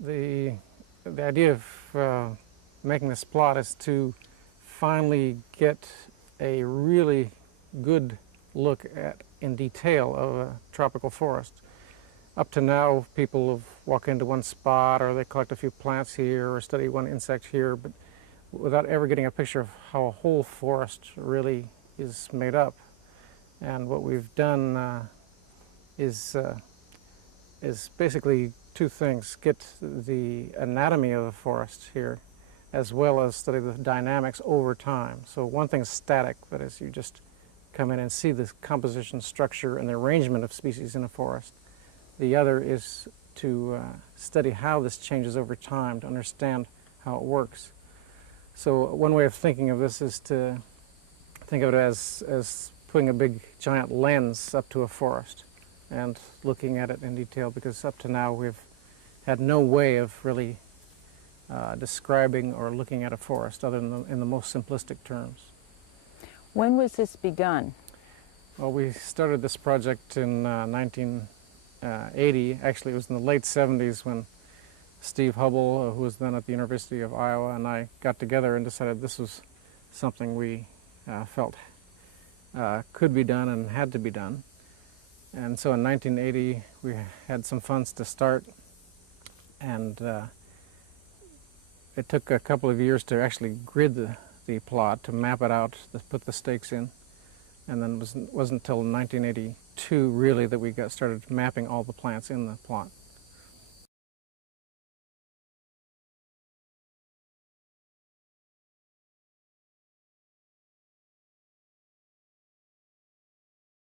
The idea of making this plot is to finally get a really good look at, in detail, of a tropical forest. Up to now, people have walked into one spot, or they collect a few plants here, or study one insect here, but without ever getting a picture of how a whole forest really is made up. And what we've done is basically two things: get the anatomy of the forest here, as well as study the dynamics over time. So one thing's static, that is, you just come in and see the composition, structure, and the arrangement of species in a forest. The other is to study how this changes over time, to understand how it works. So one way of thinking of this is to think of it as putting a big giant lens up to a forest and looking at it in detail, because up to now we've had no way of really describing or looking at a forest other than in the most simplistic terms. When was this begun? Well, we started this project in 1980. Actually, it was in the late 70s when Steve Hubble, who was then at the University of Iowa, and I got together and decided this was something we felt could be done and had to be done. And so in 1980, we had some funds to start, and it took a couple of years to actually grid the plot, to map it out, to put the stakes in. And then it wasn't until 1982 really that we got started mapping all the plants in the plot.